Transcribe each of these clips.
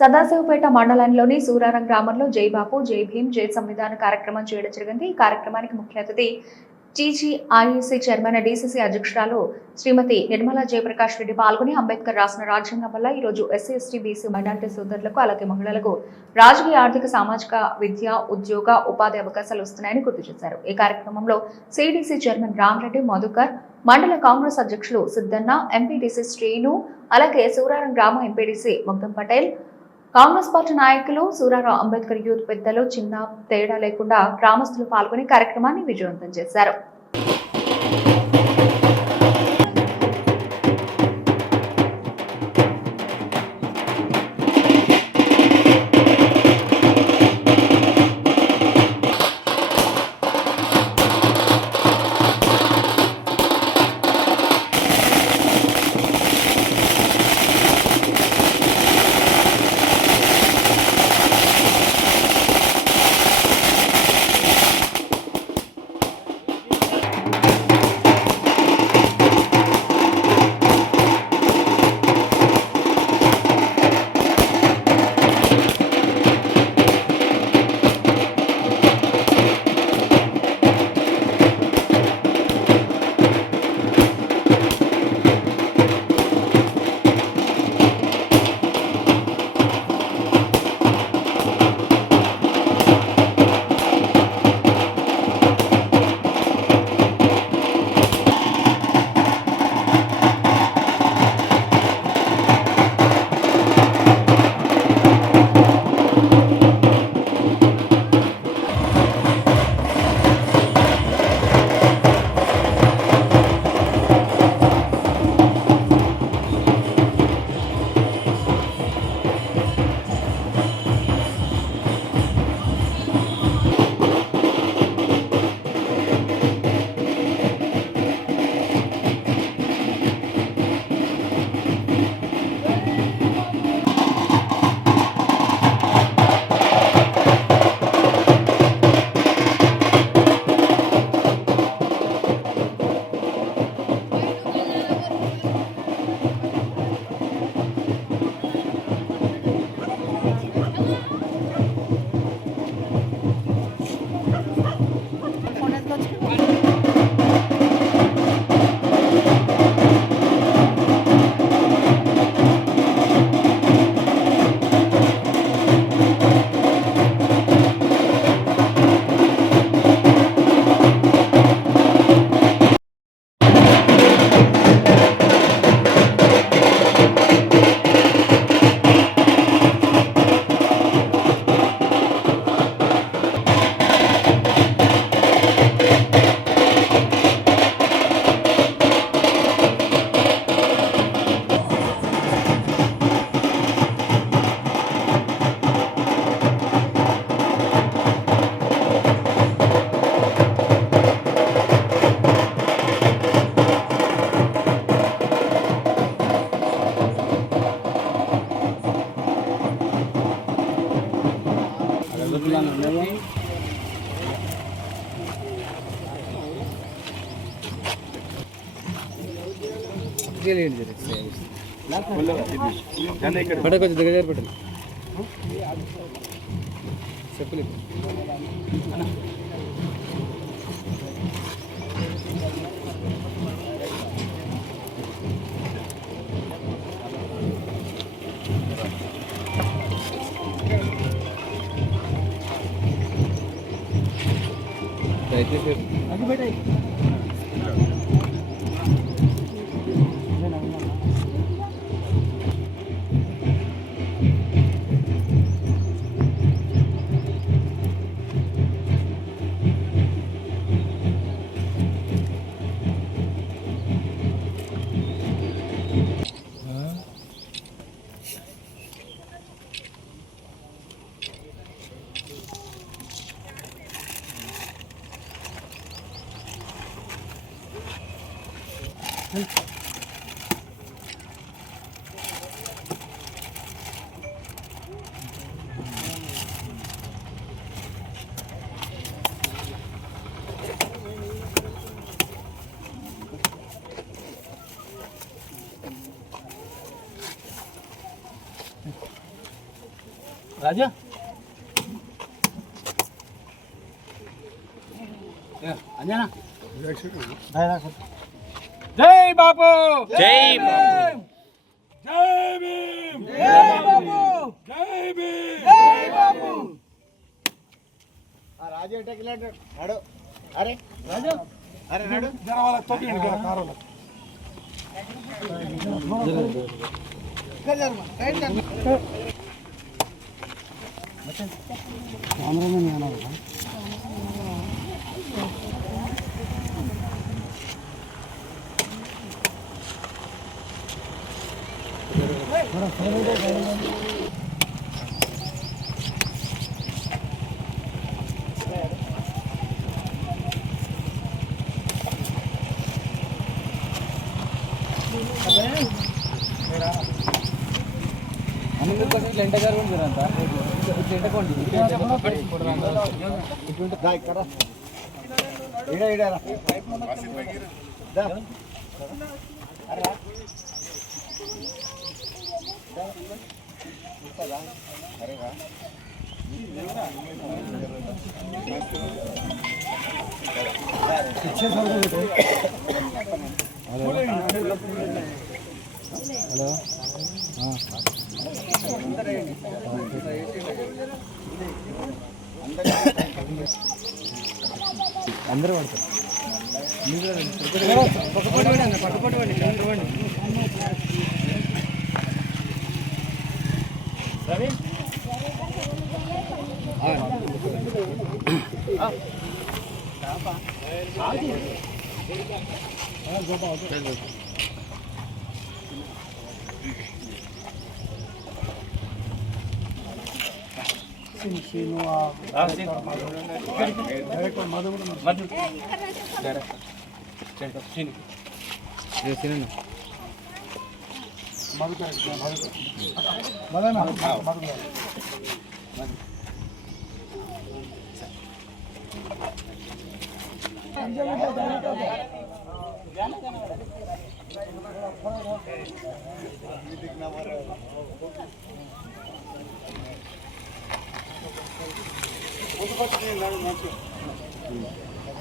సదాశివపేట మండలంలోని సూరారం గ్రామంలో జై బాపు జై భీమ్ జై సంవిధాన కార్యక్రమం చేయడం జరిగింది. ఈ కార్యక్రమానికి ముఖ్య అతిథి టీజీఐఈసీ చైర్మన్ డీసీసీ అధ్యక్షురాలు శ్రీమతి నిర్మలా జయప్రకాష్ రెడ్డి పాల్గొని అంబేద్కర్ రాసిన రాజ్యాంగం వల్ల ఈ రోజు ఎస్సీ ఎస్టీ బీసీ మైనార్టీ సోదరులకు అలాగే మహిళలకు రాజకీయ ఆర్థిక సామాజిక విద్య ఉద్యోగ ఉపాధి అవకాశాలు వస్తున్నాయని గుర్తు చేశారు. ఈ కార్యక్రమంలో సిడిసి చైర్మన్ రామరెడ్డి మధుకర్, మండల కాంగ్రెస్ అధ్యక్షులు సిద్దన్న, ఎంపీడీసీ శ్రీను, అలాగే సూరారం గ్రామ ఎంపీడీసీ ముగ్ధం పటేల్, కాంగ్రెస్ పార్టీ నాయకులు, సూరారం అంబేద్కర్ యూత్ పెద్దలు చిన్న తేడా లేకుండా గ్రామస్తులు పాల్గొని కార్యక్రమాన్ని విజయవంతం చేశారు. కొంచెం దగ్గర పెట్టండి. చెప్పలేదు దయచేసి రాజా అంజనా జై బాపు జై బాపు జై భీమ్ జై బాపు జై భీమ్ జై బాపు ఆ రాజు ఎట్టకిలాడు నడు అరే రాజు అరే నడు జనవాల తోపియండి కారులో ఎంటగారు ఉంటారంతా ఎంటకోండి హలో అందరూ పడతారు పట్టుకోండి రవి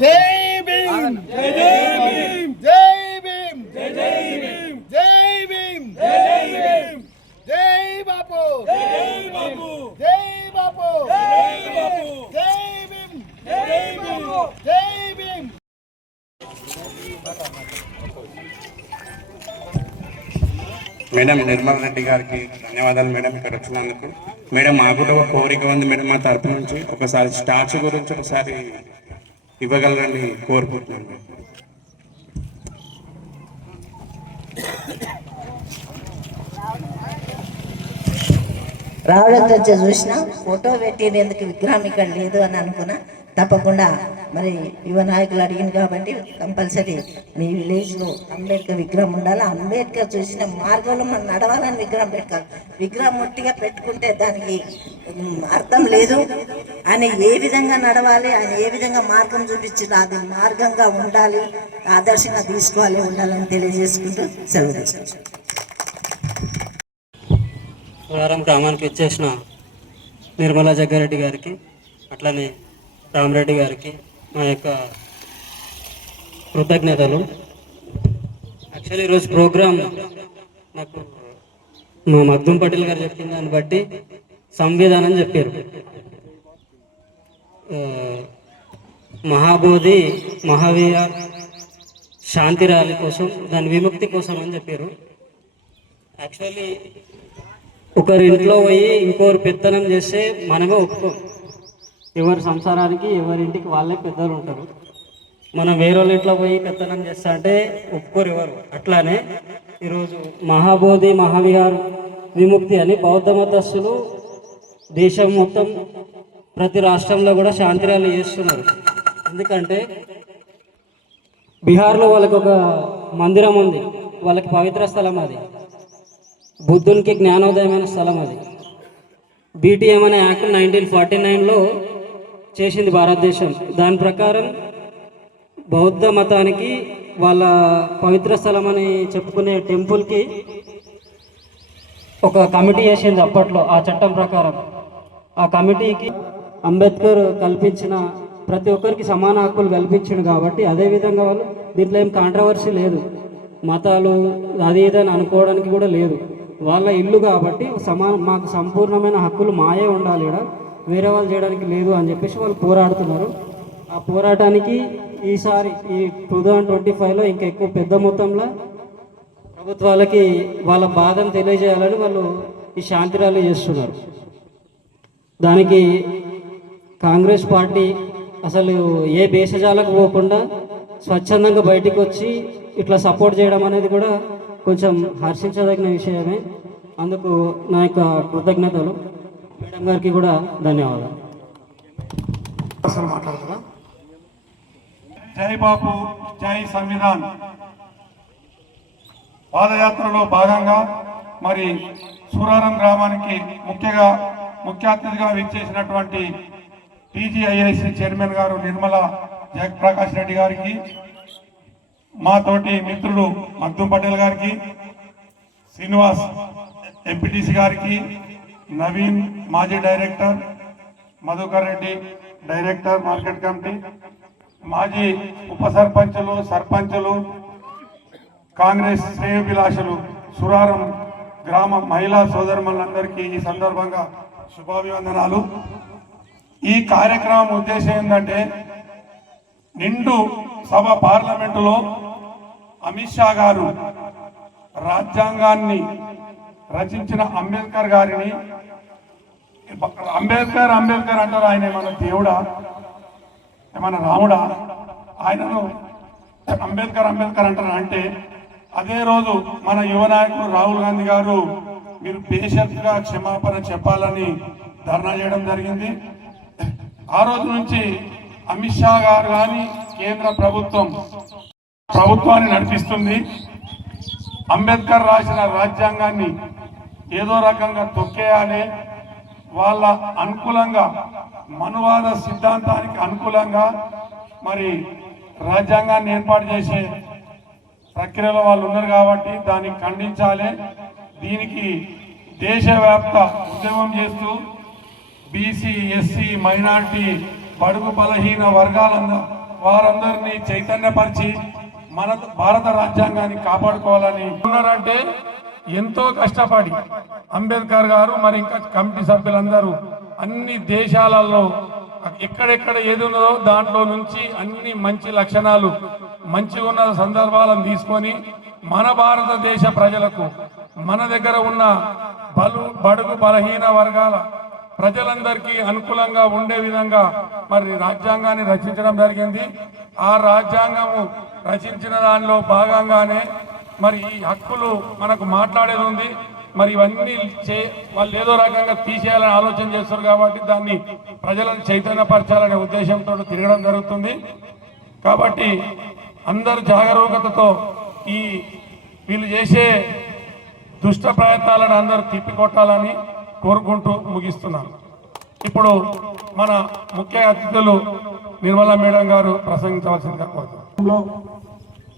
జై భీమ్ జై భీమ్ జై భీమ్ జై భీమ్ జై భీమ్ జై భీమ్ జై బాపు జై బాపు జై బాపు జై బాపు జై భీమ్ జై బాపు జై భీమ్ మేడం నిర్మల్ రెడ్డి గారికి ధన్యవాదాలు మేడం ఇక్కడ వచ్చినందుకు. మేడం మాకు కూడా ఒక కోరిక ఉంది మేడం, మా తరపు నుంచి ఒకసారి స్టాచ్యూ గురించి ఒకసారి ఇవ్వగలరని కోరుకుంటున్నాను మేడం. రావడంతో చూసిన ఫోటో పెట్టేందుకు విగ్రహం ఇక్కడ లేదు అని అనుకున్నా. తప్పకుండా మరి యువ నాయకులు అడిగింది కాబట్టి కంపల్సరీ మీ విలేజ్లో అంబేద్కర్ విగ్రహం ఉండాలి. అంబేద్కర్ చూసిన మార్గంలో మనం నడవాలని విగ్రహం పెట్టాలి. విగ్రహం ముట్టిగా పెట్టుకుంటే దానికి అర్థం లేదు. ఆయన ఏ విధంగా నడవాలి, ఆయన ఏ విధంగా మార్గం చూపించారు, అది మార్గంగా ఉండాలి, ఆదర్శంగా తీసుకోవాలి, ఉండాలని తెలియజేసుకుంటూ సెలవు తీసుకుంటాం. సురారం గ్రామానికి వచ్చేసిన నిర్మలా జగ్గారెడ్డి గారికి, అట్లనే రామరెడ్డి గారికి మా యొక్క కృతజ్ఞతలు. యాక్చువల్లీ ఈరోజు ప్రోగ్రామ్ నాకు మా మగ్దుం పటేల్ గారు చెప్పిన దాన్ని బట్టి సంవిధానం చెప్పారు. మహాబోధి మహావీర శాంతి ర్యాలీ కోసం, దాని విముక్తి కోసం అని చెప్పారు. యాక్చువల్లీ ఒకరి ఇంట్లో పోయి ఇంకోరు పెత్తనం చేస్తే మనమే ఒప్పుకోం. ఎవరి సంసారానికి ఎవరింటికి వాళ్ళే పెద్దలు ఉంటారు. మనం వేరే వాళ్ళ ఇంట్లో పోయి పెత్తనం చేస్తా అంటే ఒప్పుకోరు ఎవరు. అట్లానే ఈరోజు మహాబోధి మహావిహార్ విముక్తి అని బౌద్ధ మతస్థులు దేశం మొత్తం ప్రతి రాష్ట్రంలో కూడా శాంతి ర్యాలీ చేస్తున్నారు. ఎందుకంటే బీహార్లో వాళ్ళకి ఒక మందిరం ఉంది, వాళ్ళకి పవిత్ర స్థలం అది, బుద్ధునికి జ్ఞానోదయమైన స్థలం అది. బీటీఎం అనే యాక్ట్ 1949లో చేసింది భారతదేశం. దాని ప్రకారం బౌద్ధ మతానికి వాళ్ళ పవిత్ర స్థలం అని చెప్పుకునే టెంపుల్కి ఒక కమిటీ చేసింది అప్పట్లో ఆ చట్టం ప్రకారం. ఆ కమిటీకి అంబేద్కర్ కల్పించిన ప్రతి ఒక్కరికి సమాన హక్కులు కల్పించిండు కాబట్టి అదేవిధంగా వాళ్ళు దీంట్లో ఏం కాంట్రవర్సీ లేదు, మతాలు అది ఇదని అనుకోవడానికి కూడా లేదు. వాళ్ళ ఇల్లు కాబట్టి మాకు సంపూర్ణమైన హక్కులు మాయే ఉండాలి, ఇక్కడ వేరే వాళ్ళు చేయడానికి లేదు అని చెప్పేసి వాళ్ళు పోరాడుతున్నారు. ఆ పోరాటానికి ఈసారి ఈ 2025లో ఇంకా ఎక్కువ పెద్ద మొత్తంలో ప్రభుత్వాలకి వాళ్ళ బాధను తెలియజేయాలని వాళ్ళు ఈ శాంతి ర్యాలీ చేస్తున్నారు. దానికి కాంగ్రెస్ పార్టీ అసలు ఏ భేషజాలకు పోకుండా స్వచ్ఛందంగా బయటికి వచ్చి ఇట్లా సపోర్ట్ చేయడం అనేది కూడా కొంచెం హర్షించదగిన విషయమే. అందుకు నా యొక్క కృతజ్ఞతలు. మేడం గారికి కూడా ధన్యవాదాలు. మాట్లాడుతున్నా. జై బాపు జై సంవిధాన్ పాదయాత్రలో భాగంగా మరి సూరారం గ్రామానికి ముఖ్య అతిథిగా విచ్చేసినటువంటి టీజీఐఐసి చైర్మన్ గారు నిర్మలా జయప్రకాష్ రెడ్డి గారికి, మా తోటి మిత్రుడు మగ్దుం పటేల్ గారికి, శ్రీనివాస్ ఎంపీటీసీ గారికి, నవీన్ మాజీ director, Madhukar Reddy director market committee, మాజీ ఉప సర్పంచులు, సర్పంచులు, కాంగ్రెస్ శ్రేయోభిలాషులు, సురారం గ్రామ మహిళా సోదరులందరికీ ఈ సందర్భంగా శుభాభివందనాలు. ఈ కార్యక్రమం ఉద్దేశం ఏంటంటే నిండు సభ పార్లమెంటులో అమిత్ షా గారు రాజ్యాంగాన్ని రచించిన అంబేద్కర్ గారిని, అంబేద్కర్ అంటారు, ఆయన ఏమన్నా దేవుడా, ఏమన్నా రాముడా, ఆయనను అంబేద్కర్ అంటారు. అంటే అదే రోజు మన యువ నాయకుడు రాహుల్ గాంధీ గారు మీరు బేషరతుగా క్షమాపణ చెప్పాలని ధర్నా చేయడం జరిగింది. ఆ రోజు నుంచి అమిత్ షా గారు కానీ కేంద్ర ప్రభుత్వాన్ని నడిపిస్తుంది. అంబేద్కర్ రాసిన రాజ్యాంగాన్ని ఏదో రకంగా తొక్కేయాలి, వాళ్ళ అనుకూలంగా మనువాద సిద్ధాంతానికి అనుకూలంగా మరి రాజ్యాంగాన్ని ఏర్పాటు చేసే ప్రక్రియలో వాళ్ళు ఉన్నారు కాబట్టి దాన్ని ఖండించాలి. దీనికి దేశవ్యాప్త ఉద్యమం చేస్తూ బీసీ, ఎస్సీ, మైనార్టీ, బడుగు బలహీన వారందరినీ చైతన్యపరిచి మన భారత రాజ్యాంగాన్ని కాపాడుకోవాలని ఉన్నారంటే ఎంతో కష్టపడి అంబేద్కర్ గారు మరి ఇంకా కమిటీ సభ్యులందరూ అన్ని దేశాలలో ఎక్కడెక్కడ ఏది ఉన్నదో దాంట్లో నుంచి అన్ని మంచి లక్షణాలు, మంచి ఉన్న సందర్భాలను తీసుకొని మన భారతదేశ ప్రజలకు, మన దగ్గర ఉన్న బడుగు బలహీన వర్గాల ప్రజలందరికీ అనుకూలంగా ఉండే విధంగా మరి రాజ్యాంగాన్ని రచించడం జరిగింది. ఆ రాజ్యాంగము రచించిన దానిలో భాగంగానే మరి ఈ హక్కులు మనకు మాట్లాడేది ఉంది. మరి ఇవన్నీ వాళ్ళు ఏదో రకంగా తీసేయాలని ఆలోచన చేస్తారు కాబట్టి దాన్ని ప్రజలను చైతన్యపరచాలనే ఉద్దేశంతో తిరగడం జరుగుతుంది. కాబట్టి అందరు జాగరూకతతో వీళ్ళు చేసే దుష్ట ప్రయత్నాలను అందరూ తిప్పికొట్టాలని కోరుకుంటూ ముగిస్తున్నాను. ఇప్పుడు మన ముఖ్య అతిథులు నిర్మలా మేడం గారు ప్రసంగించవలసిందిగా కోరుతున్నాను.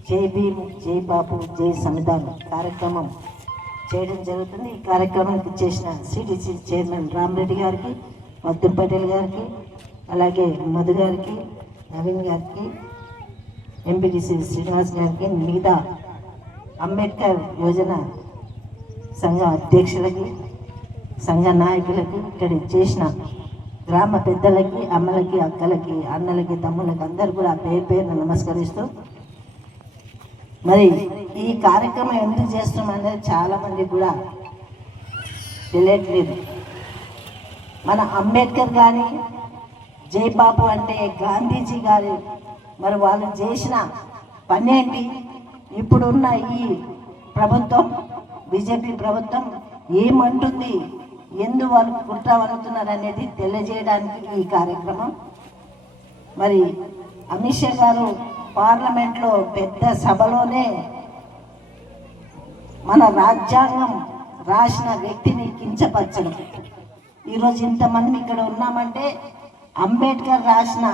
జై భీమ్, జై బాపు, జై సంవిధాన్ కార్యక్రమం చేయడం జరుగుతుంది. ఈ కార్యక్రమానికి చేసిన సిటీసీ చైర్మన్ రామరెడ్డి గారికి, మగ్దుం పటేల్ గారికి, అలాగే మధు గారికి, నవీన్ గారికి, ఎంపీటీసీ శ్రీనివాస్ గారికి, మిగతా అంబేద్కర్ యోజన సంఘ అధ్యక్షులకి, సంఘ నాయకులకి, ఇక్కడ చేసిన గ్రామ పెద్దలకి, అమ్మలకి, అక్కలకి, అన్నలకి, తమ్ములకి అందరూ కూడా పేరున నమస్కరిస్తూ, మరి ఈ కార్యక్రమం ఎందుకు చేస్తున్నాం అనేది చాలామంది కూడా తెలియట్లేదు. మన అంబేద్కర్ కానీ జై బాపు అంటే గాంధీజీ గారు మరి వాళ్ళు చేసిన పనేంటి, ఇప్పుడున్న ఈ ప్రభుత్వం బీజేపీ ప్రభుత్వం ఏమంటుంది, ఎందు వాళ్ళు కుట్ర వలుతున్నారు అనేది తెలియజేయడానికి ఈ కార్యక్రమం. మరి అమిత్ షా గారు పార్లమెంట్లో పెద్ద సభలోనే మన రాజ్యాంగం రాసిన వ్యక్తిని కించపరచడం. ఈరోజు ఇంతమంది ఇక్కడ ఉన్నామంటే అంబేద్కర్ రాసిన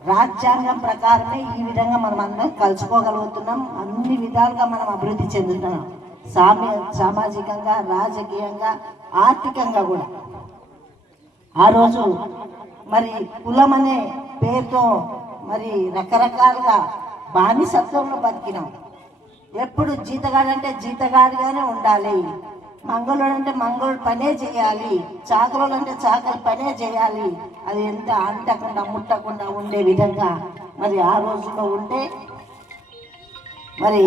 రాజ్యాంగం ప్రకారమే ఈ విధంగా మనం అందరం కలుసుకోగలుగుతున్నాం. అన్ని విధాలుగా మనం అభివృద్ధి చెందుతున్నాం, సామాజికంగా, రాజకీయంగా, ఆర్థికంగా కూడా. ఆ రోజు మరి కులం అనే పేరుతో మరి రకరకాలుగా బానిసత్వంలో బతికినాం. ఎప్పుడు జీతగాడంటే జీతగాడిగానే ఉండాలి, మంగళుడు అంటే మంగళుడు పనే చేయాలి, చాకలోడు అంటే చాకలి పనే చేయాలి. అది ఎంత అంటకుండా ముట్టకుండా ఉండే విధంగా మరి ఆ రోజుల్లో ఉంటే మరి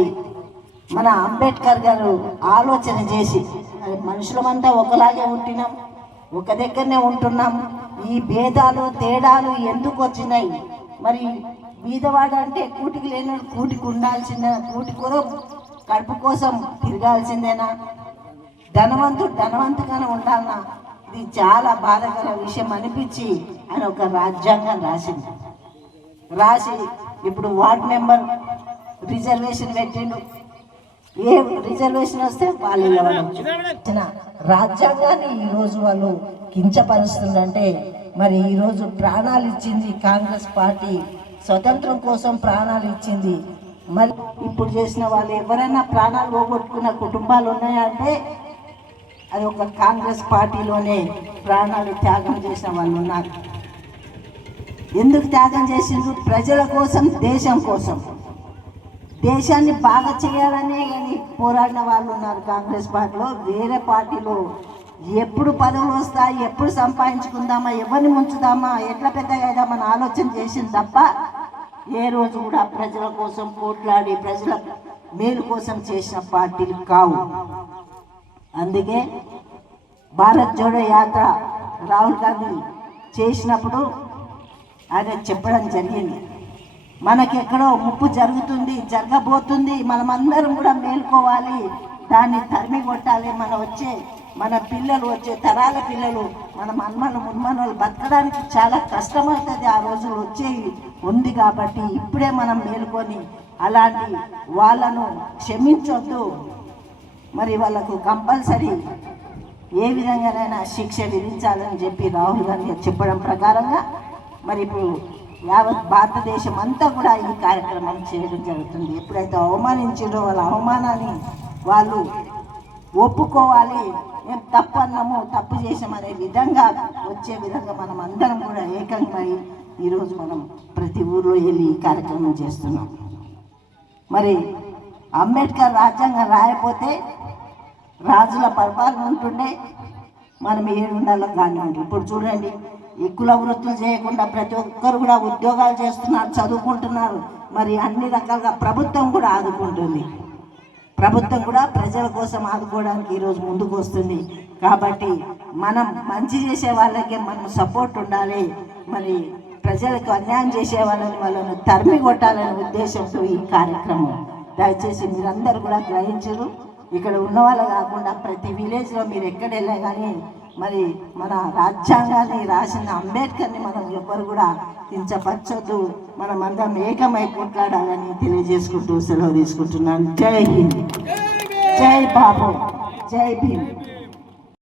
మన అంబేద్కర్ గారు ఆలోచన చేసి మరి మనుషులమంతా ఒకలాగే ఉంటున్నాం, ఒక దగ్గరనే ఉంటున్నాం, ఈ భేదాలు తేడాలు ఎందుకు వచ్చినాయి? మరి బీదవాడు అంటే కూటికి లేని కూటికి ఉండాల్సిందే, కూటి కూర కడుపు కోసం తిరగాల్సిందేనా? ధనవంతుడు ధనవంతుగానే ఉండాలన్నా? ఇది చాలా బాధాకర విషయం అనిపించి ఆయన ఒక రాజ్యాంగం రాసి ఇప్పుడు వార్డ్ మెంబర్ రిజర్వేషన్ పెట్టిండు. ఏ రిజర్వేషన్ వస్తే వాళ్ళు రాజ్యాంగాన్ని ఈరోజు వాళ్ళు కించపరుస్తుందంటే మరి ఈరోజు ప్రాణాలు ఇచ్చింది కాంగ్రెస్ పార్టీ, స్వతంత్రం కోసం ప్రాణాలు ఇచ్చింది. మరి ఇప్పుడు చేసిన వాళ్ళు ఎవరైనా ప్రాణాలు పోగొట్టుకున్న కుటుంబాలు ఉన్నాయంటే అది ఒక కాంగ్రెస్ పార్టీలోనే ప్రాణాలు త్యాగం చేసిన వాళ్ళు ఉన్నారు. ఎందుకు త్యాగం చేసిండ్రు? ప్రజల కోసం, దేశం కోసం, దేశాన్ని బాగా చేయాలనే కానీ పోరాడిన వాళ్ళు ఉన్నారు కాంగ్రెస్ పార్టీలో. వేరే పార్టీలో ఎప్పుడు పదవులు వస్తాయి, ఎప్పుడు సంపాదించుకుందామా, ఎవరిని ముంచుదామా, ఎట్లా పెద్దగా అయిదామని ఆలోచన చేసింది తప్ప ఏ రోజు కూడా ప్రజల కోసం పోట్లాడి ప్రజల మేలు కోసం చేసిన పార్టీలు కావు. అందుకే భారత్ జోడో యాత్ర రాహుల్ గాంధీ చేసినప్పుడు ఆయన చెప్పడం జరిగింది, మనకెక్కడో ముప్పు జరుగుతుంది, జరగబోతుంది, మనమందరం కూడా మేల్కోవాలి, దాన్ని తరిమి కొట్టాలి. మన పిల్లలు, వచ్చే తరాల పిల్లలు, మన మున్మనలు బతకడానికి చాలా కష్టమవుతుంది, ఆ రోజులు వచ్చేవి ఉంది. కాబట్టి ఇప్పుడే మనం మేలుకొని అలాంటి వాళ్ళను క్షమించొద్దు, మరి వాళ్ళకు కంపల్సరీ ఏ విధంగానైనా శిక్ష విధించాలని చెప్పి రాహుల్ గాంధీ చెప్పడం ప్రకారంగా మరి ఇప్పుడు యావత్ భారతదేశం అంతా కూడా ఈ కార్యక్రమం చేయడం జరుగుతుంది. ఎప్పుడైతే అవమానించారో వాళ్ళ అవమానాన్ని వాళ్ళు ఒప్పుకోవాలి, మేము తప్పు అన్నాము, తప్పు చేసామనే విధంగా వచ్చే విధంగా మనం అందరం కూడా ఏకంగా ఈరోజు మనం ప్రతి ఊర్లో వెళ్ళి ఈ కార్యక్రమం చేస్తున్నాం. మరి అంబేద్కర్ రాజ్యాంగం రాయకపోతే రాజుల పరిపాలన ఉంటుండే, మనం ఏడుండాలో కానివ్వండి. ఇప్పుడు చూడండి, ఈ కుల వృత్తులు చేయకుండా ప్రతి ఒక్కరు కూడా ఉద్యోగాలు చేస్తున్నారు, చదువుకుంటున్నారు. మరి అన్ని రకాలుగా ప్రభుత్వం కూడా ఆదుకుంటుంది, ప్రభుత్వం కూడా ప్రజల కోసం ఆదుకోవడానికి ఈరోజు ముందుకు వస్తుంది. కాబట్టి మనం మంచి చేసే వాళ్ళకే మనం సపోర్ట్ ఉండాలి, మరి ప్రజలకు అన్యాయం చేసే వాళ్ళని తరిమి కొట్టాలనే ఉద్దేశంతో ఈ కార్యక్రమం. దయచేసి మీరందరూ కూడా గ్రహించరు. ఇక్కడ ఉన్న వాళ్ళు కాకుండా ప్రతి విలేజ్లో మీరు ఎక్కడ వెళ్ళా కానీ మరి మన రాజ్యాంగాన్ని రాసిన అంబేద్కర్ని మనం ఎవ్వరు కూడా కించపరచొద్దు, మనం అందరం ఏకమై కొట్లాడాలని తెలియజేసుకుంటూ సెలవు తీసుకుంటున్నాను. జై హింద్, జై బాబు, జై భీమ్.